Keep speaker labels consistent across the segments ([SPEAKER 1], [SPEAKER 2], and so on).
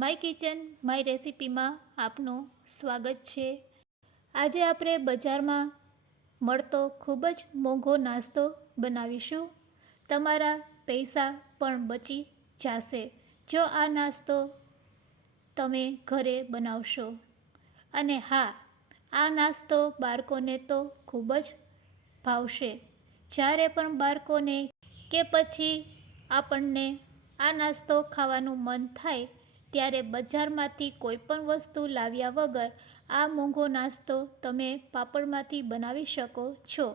[SPEAKER 1] My kitchen, my રેસિપીમાં આપનું સ્વાગત છે. આજે આપણે બજારમાં મળતો ખૂબ જ મોંઘો નાસ્તો બનાવીશું. તમારા પૈસા પણ બચી જશે જો આ નાસ્તો તમે ઘરે બનાવશો. અને હા, આ નાસ્તો બાળકોને તો ખૂબ જ ભાવશે. જ્યારે પણ બાળકોને કે પછી આપણને આ નાસ્તો ખાવાનું મન થાય ત્યારે બજારમાંથી કોઈ પણ વસ્તુ લાવ્યા વગર આ મોંઘો નાસ્તો તમે પાપડમાંથી બનાવી શકો છો.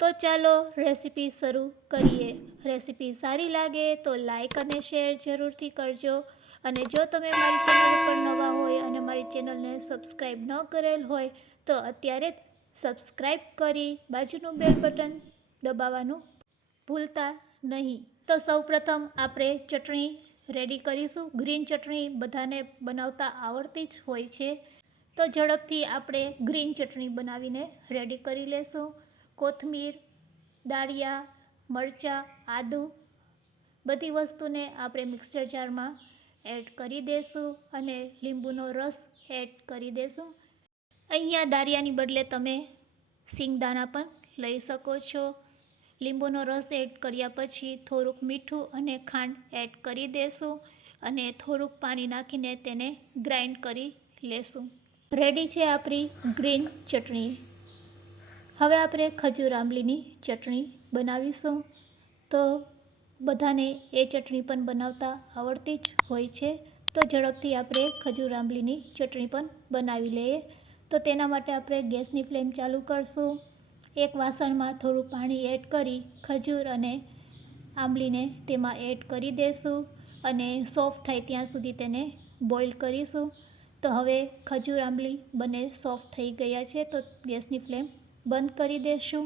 [SPEAKER 1] તો ચાલો રેસીપી શરૂ કરીએ. રેસીપી સારી લાગે તો લાઈક અને શેર જરૂરથી કરજો. અને જો તમે મારી ચેનલ ઉપર નવા હોય અને મારી ચેનલને સબસ્ક્રાઈબ ન કરેલ હોય તો અત્યારે જ સબસ્ક્રાઈબ કરી બાજુનું બેલ બટન દબાવવાનું ભૂલતા નહીં. તો સૌપ્રથમ આપણે ચટણી રેડી કરીશું. ગ્રીન ચટણી બધાને બનાવતા આવડતી જ હોય છે. તો ઝડપથી આપણે ગ્રીન ચટણી બનાવીને રેડી કરી લેશું. કોથમીર, દાળિયા, મરચાં, આદું બધી વસ્તુને આપણે મિક્સર જારમાં એડ કરી દઈશું અને લીંબુનો રસ એડ કરી દઈશું અહીંયા દાળિયાની બદલે તમે સિંગદાણા પણ લઈ શકો છો. લીંબુનો રસ એડ કર્યા પછી થોડુંક મીઠું અને ખાંડ એડ કરી દેશું અને થોડુંક પાણી નાખીને તેને ગ્રાઇન્ડ કરી લેશું. રેડી છે આપણી ગ્રીન ચટણી. હવે આપણે ખજૂર આંબલીની ચટણી બનાવીશું. તો બધાને એ ચટણી પણ બનાવતા આવડતી જ હોય છે. તો ઝડપથી આપણે ખજૂર આંબલીની ચટણી પણ બનાવી લઈએ. તો તેના માટે આપણે ગેસની ફ્લેમ ચાલુ કરશું. એક વાસણમાં થોડું પાણી એડ કરી ખજૂર અને આંબલીને તેમાં એડ કરી દઈશું અને સોફ્ટ થાય ત્યાં સુધી તેને બોઇલ કરીશું. તો હવે ખજૂર, આંબલી બંને સોફ્ટ થઈ ગયા છે તો ગેસની ફ્લેમ બંધ કરી દઈશું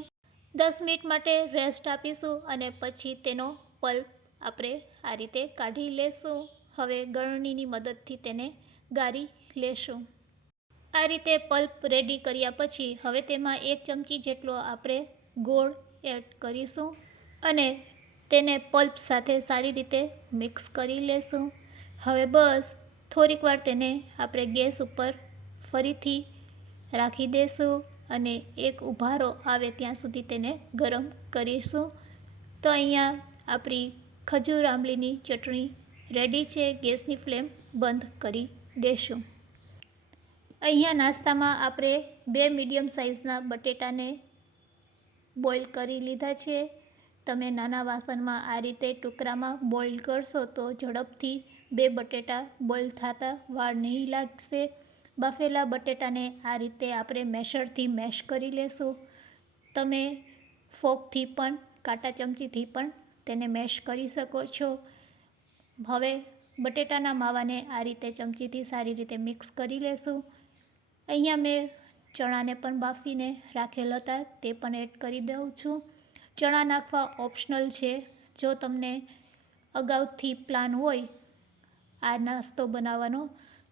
[SPEAKER 1] દસ મિનિટ માટે રેસ્ટ આપીશું અને પછી તેનો પલ્પ આપણે આ રીતે કાઢી લેશું. હવે ગળણીની મદદથી તેને ગાળી લેશું. આ રીતે પલ્પ રેડી કર્યા પછી હવે તેમાં એક ચમચી જેટલો આપણે ગોળ એડ કરીશું અને તેને પલ્પ સાથે સારી રીતે મિક્સ કરી લેશું. હવે બસ થોડીક વાર તેને આપણે ગેસ ઉપર ફરીથી રાખી દઈશું અને એક ઉભારો આવે ત્યાં સુધી તેને ગરમ કરીશું. તો અહીંયા આપણી ખજૂર આંબલીની ચટણી રેડી છે. ગેસની ફ્લેમ બંધ કરી દેશું. અહીંયા નાસ્તામાં આપણે બે મીડિયમ સાઇઝના બટેટાને બોઇલ કરી લીધા છે. તમે નાના વાસણમાં આ રીતે ટુકડામાં બોઇલ કરશો તો ઝડપથી બે બટેટા બોઇલ થતાં વાર નહીં લાગશે. બાફેલા બટેટાને આ રીતે આપણે મેશરથી મેશ કરી લેશું. તમે ફોકથી પણ, કાંટા ચમચીથી પણ તેને મેશ કરી શકો છો. હવે બટેટાના માવાને આ રીતે ચમચીથી સારી રીતે મિક્સ કરી લેશું. અહીંયા મેં ચણાને પણ બાફીને રાખેલ હતા, તે પણ એડ કરી દઉં છું. ચણા નાખવા ઓપ્શનલ છે. જો તમને અગાઉથી પ્લાન હોય આ નાસ્તો બનાવવાનો,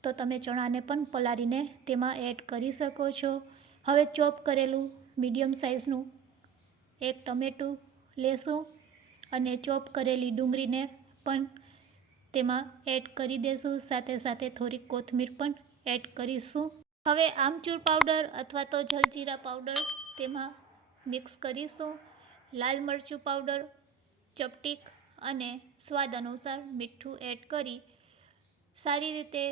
[SPEAKER 1] તો તમે ચણાને પણ પલાળીને તેમાં એડ કરી શકો છો. હવે ચોપ કરેલું મીડિયમ સાઇઝનું એક ટમેટું લેશું અને ચોપ કરેલી ડુંગળીને પણ તેમાં એડ કરી દઈશું સાથે સાથે થોડીક કોથમીર પણ એડ કરીશું. હવે આમચૂર પાવડર અથવા તો જલજીરા પાવડર તેમાં મિક્સ કરીશું. લાલ મરચું પાવડર, ચપટીક અને સ્વાદ અનુસાર મીઠું એડ કરી સારી રીતે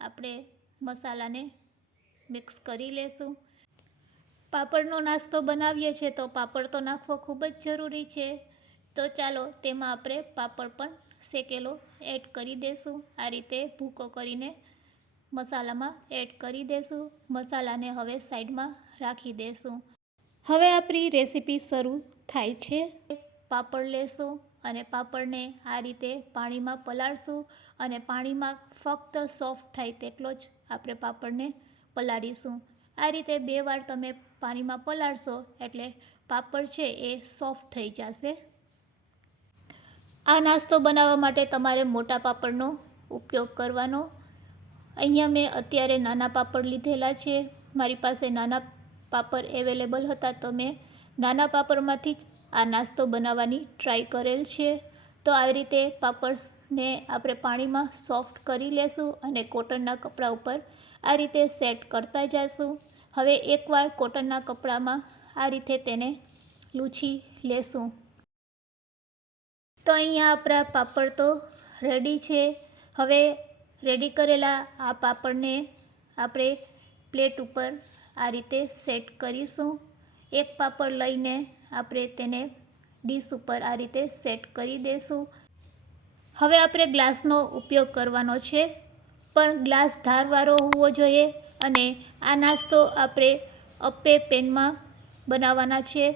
[SPEAKER 1] આપણે મસાલાને મિક્સ કરી લેશું. પાપડનો નાસ્તો બનાવીએ છીએ તો પાપડ તો નાખવો ખૂબ જ જરૂરી છે. તો ચાલો તેમાં આપણે પાપડ પણ શેકેલો એડ કરી દઈશું આ રીતે ભૂકો કરીને મસાલામાં એડ કરી દેશું. મસાલાને હવે સાઈડમાં રાખી દેશું. હવે આપણી રેસીપી શરૂ થાય છે. પાપડ લેશું અને પાપડને આ રીતે પાણીમાં પલાળશું અને પાણીમાં ફક્ત સોફ્ટ થાય તેટલો જ આપણે પાપડને પલાળીશું. આ રીતે બે વાર તમે પાણીમાં પલાળશો એટલે પાપડ છે એ સોફ્ટ થઈ જશે. આ નાસ્તો બનાવવા માટે તમારે મોટા પાપડનો ઉપયોગ કરવાનો અહીંયા મેં અત્યારે નાના પાપડ લીધેલા છે. મારી પાસે નાના પાપડ એવેલેબલ હતા તો મેં નાના પાપડમાંથી જ આ નાસ્તો બનાવવાની ટ્રાય કરેલ છે. તો આવી રીતે પાપડને આપણે પાણીમાં સોફ્ટ કરી લેશું અને કોટનના કપડા ઉપર આ રીતે સેટ કરતા જઈશું હવે એકવાર કોટનના કપડામાં આ રીતે તેને લૂછી લેશું. તો અહીંયા આપણા પાપડ તો રેડી છે. હવે રેડી કરેલા આ પાપડને આપણે પ્લેટ ઉપર આ રીતે સેટ કરીશું. એક પાપડ લઈને આપણે તેને ડીશ ઉપર આ રીતે સેટ કરી દઈશું હવે આપણે ગ્લાસનો ઉપયોગ કરવાનો છે, પણ ગ્લાસ ધારવાળો હોવો જોઈએ અને આ નાસ્તો આપણે અપ્પે પેનમાં બનાવવાના છે.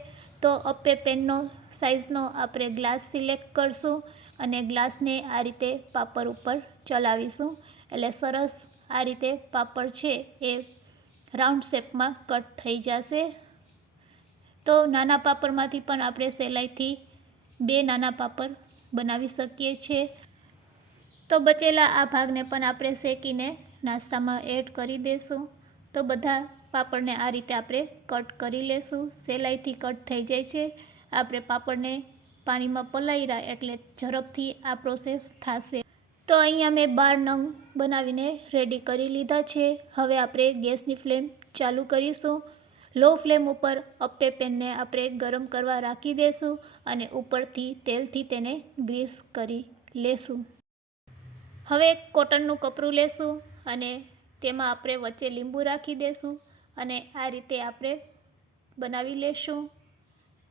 [SPEAKER 1] તો અપ્પે પેનનો સાઇઝનો આપણે ગ્લાસ સિલેક્ટ કરશું અને ગ્લાસને આ રીતે પાપડ ઉપર ચલાવીશું. એટલે સરસ આ રીતે પાપડ છે એ રાઉન્ડ શેપમાં કટ થઈ જશે. તો નાના પાપડમાંથી પણ આપણે સહેલાઈથી બે નાના પાપડ બનાવી શકીએ છીએ. તો બચેલા આ ભાગને પણ આપણે શેકીને નાસ્તામાં એડ કરી દઈશું તો બધા પાપડને આ રીતે આપણે કટ કરી લેશું. સહેલાઈથી કટ થઈ જાય છે. આપણે પાપડને પાણીમાં પલાળી રહ્યા એટલે ઝડપથી આ પ્રોસેસ થશે. તો અહીંયા મેં બાર નંગ બનાવીને રેડી કરી લીધા છે. હવે આપણે ગેસની ફ્લેમ ચાલુ કરીશું. લો ફ્લેમ ઉપર અપ્પે પેનને આપણે ગરમ કરવા રાખી દઈશું અને ઉપરથી તેલથી તેને ગ્રીસ કરી લેશું. હવે કોટનનું કપડું લેશું અને તેમાં આપણે વચ્ચે લીંબુ રાખી દઈશું અને આ રીતે આપણે બનાવી લેશું.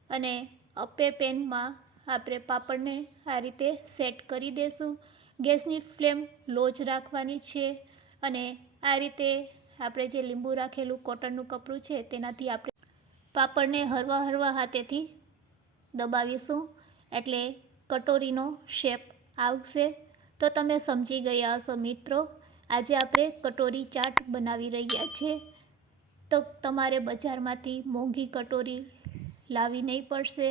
[SPEAKER 1] અને અપ્પે પેનમાં આપણે પાપડને આ રીતે સેટ કરી દઈશું ગેસની ફ્લેમ લો જ રાખવાની છે અને આ રીતે આપણે જે લીંબુ રાખેલું કોટનનું કપડું છે તેનાથી આપણે પાપડને હરવા હરવા હાથેથી દબાવીશું એટલે કટોરીનો શેપ આવશે. તો તમે સમજી ગયા હશો મિત્રો, આજે આપણે કટોરી ચાટ બનાવી રહ્યા છીએ તો તમારે બજારમાંથી મોંઘી કટોરી લાવી નહીં પડશે.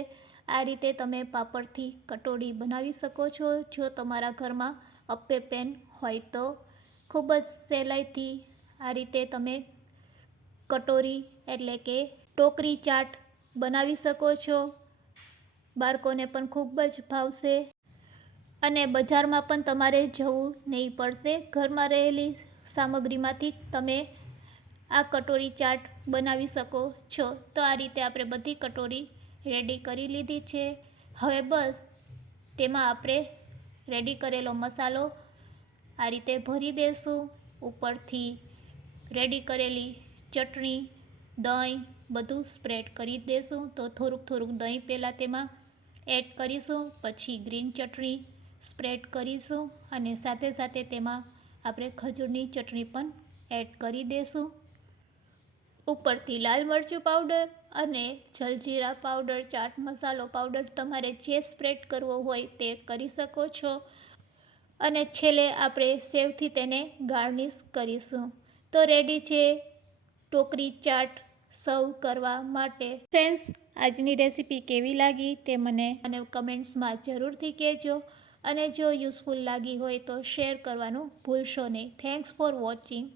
[SPEAKER 1] આ રીતે તમે પાપડથી કટોરી બનાવી શકો છો. જો તમારા ઘરમાં અપ્પે પેન હોય તો ખૂબ જ સહેલાઈથી આ રીતે તમે કટોરી એટલે કે ટોકરી ચાટ બનાવી શકો છો. બાળકોને પણ ખૂબ જ ભાવશે અને બજારમાં પણ તમારે જવું નહીં પડશે. ઘરમાં રહેલી સામગ્રીમાંથી તમે આ કટોરી ચાટ બનાવી શકો છો. તો આ રીતે આપણે બધી કટોરી રેડી કરી લીધી છે. હવે બસ તેમાં આપણે રેડી કરેલો મસાલો આ રીતે ભરી દઈશું ઉપરથી રેડી કરેલી ચટણી, દહીં બધું સ્પ્રેડ કરી દઈશું તો થોડુંક થોડુંક દહીં પહેલાં તેમાં એડ કરીશું. પછી ગ્રીન ચટણી સ્પ્રેડ કરીશું. અને સાથે સાથે તેમાં આપણે ખજૂરની ચટણી પણ એડ કરી દઈશું ઉપરથી લાલ મરચું પાવડર અને જલજીરા પાવડર, ચાટ મસાલો પાવડર તમારે જે સ્પ્રેડ કરવો હોય તે કરી શકો છો. અને છેલ્લે આપણે સેવથી તેને ગાર્નિશ કરીશું. તો રેડી છે ટોકરી ચાટ સર્વ કરવા માટે. ફ્રેન્ડ્સ, આજની રેસીપી કેવી લાગી તે મને અને કમેન્ટ્સમાં જરૂરથી કહેજો. અને જો યુઝફુલ લાગી હોય તો શેર કરવાનું ભૂલશો નહીં. Thanks for watching.